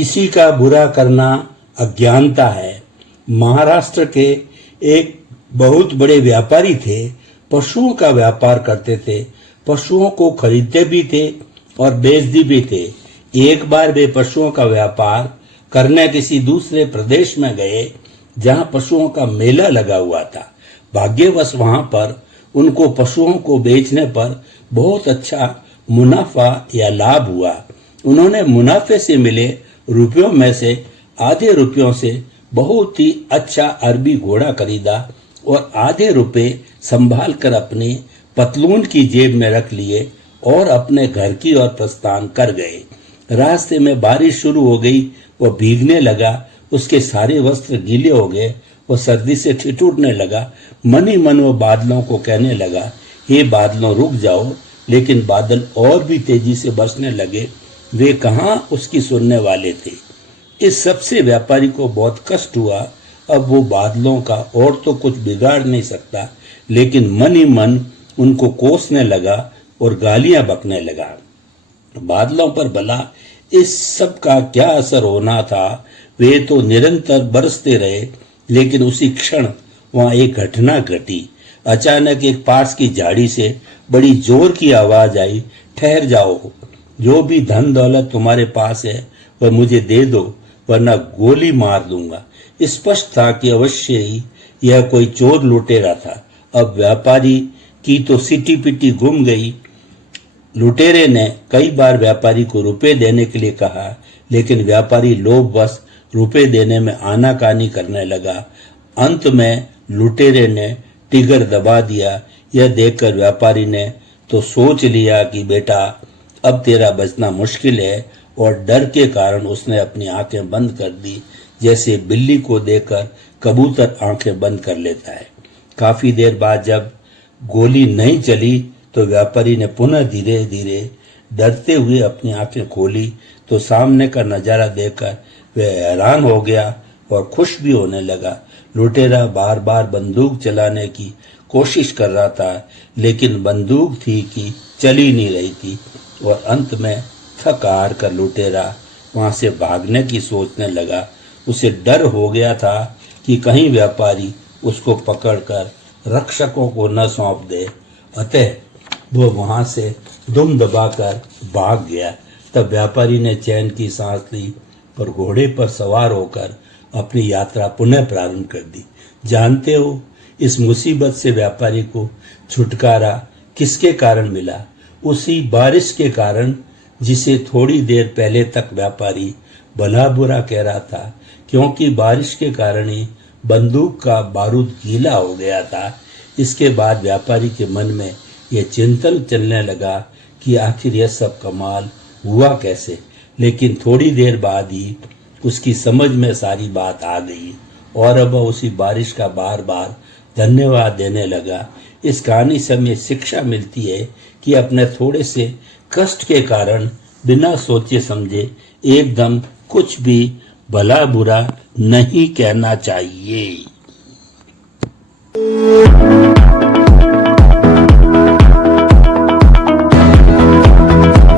किसी का बुरा करना अज्ञानता है। महाराष्ट्र के एक बहुत बड़े व्यापारी थे, पशुओं का व्यापार करते थे, पशुओं को खरीदते भी थे और बेचते भी थे। एक बार वे पशुओं का व्यापार करने किसी दूसरे प्रदेश में गए जहां पशुओं का मेला लगा हुआ था। भाग्यवश वहां पर उनको पशुओं को बेचने पर बहुत अच्छा मुनाफा या लाभ हुआ। उन्होंने मुनाफे से मिले रुपयों में से आधे रुपयों से बहुत ही अच्छा अरबी घोड़ा खरीदा और आधे रुपए संभाल कर अपने पतलून की जेब में रख लिए और अपने घर की ओर प्रस्थान कर गए। रास्ते में बारिश शुरू हो गई, वह भीगने लगा, उसके सारे वस्त्र गीले हो गए, वह सर्दी से ठिठुरने लगा। मन ही मन वो बादलों को कहने लगा, हे बादलों रुक जाओ, लेकिन बादल और भी तेजी से बरसने लगे। वे कहाँ उसकी सुनने वाले थे। इस सब से व्यापारी को बहुत कष्ट हुआ। अब वो बादलों का और तो कुछ बिगाड़ नहीं सकता, लेकिन मन ही मन उनको कोसने लगा और गालियां बकने लगा। बादलों पर भला इस सब का क्या असर होना था। वे तो निरंतर बरसते रहे, लेकिन उसी क्षण वहां एक घटना घटी। अचानक एक पास की झाड़ी से बड़ी जोर की आवाज आई, ठहर जाओ, जो भी धन दौलत तुम्हारे पास है वह मुझे दे दो, वरना गोली मार दूंगा। स्पष्ट था कि अवश्य ही यह कोई चोर लुटेरा था। अब व्यापारी की तो सिटी पिटी गुम गई। लुटेरे ने कई बार व्यापारी को रुपए देने के लिए कहा, लेकिन व्यापारी लोभवश रुपए देने में आनाकानी करने लगा। अंत में लुटेरे ने टिगर दबा दिया। यह देखकर व्यापारी ने तो सोच लिया कि बेटा अब तेरा बचना मुश्किल है, और डर के कारण उसने अपनी आंखें बंद कर दी, जैसे बिल्ली को देखकर कबूतर आंखें बंद कर लेता है। काफी देर बाद जब गोली नहीं चली तो व्यापारी ने पुनः धीरे धीरे डरते हुए अपनी आंखें खोली, तो सामने का नजारा देखकर वह हैरान हो गया और खुश भी होने लगा। लुटेरा बार बार बंदूक चलाने की कोशिश कर रहा था, लेकिन बंदूक थी कि चल ही नहीं रही थी, और अंत में थक हार कर लुटेरा वहां से भागने की सोचने लगा। उसे डर हो गया था कि कहीं व्यापारी उसको पकड़कर रक्षकों को न सौंप दे, अतः वो वहां से दुम दबाकर भाग गया। तब व्यापारी ने चैन की सांस ली और घोड़े पर सवार होकर अपनी यात्रा पुनः प्रारंभ कर दी। जानते हो, इस मुसीबत से व्यापारी को छुटकारा किसके कारण मिला? उसी बारिश के कारण, जिसे थोड़ी देर पहले तक व्यापारी भला बुरा कह रहा था, क्योंकि बारिश के कारण ही बंदूक का बारूद गीला हो गया था। इसके बाद व्यापारी के मन में यह चिंतन चलने लगा कि आखिर यह सब कमाल हुआ कैसे। लेकिन थोड़ी देर बाद ही उसकी समझ में सारी बात आ गई, और अब उसी बारिश का बार बार धन्यवाद देने लगा। इस कहानी से हमें शिक्षा मिलती है कि अपने थोड़े से कष्ट के कारण बिना सोचे समझे एकदम कुछ भी भला बुरा नहीं कहना चाहिए।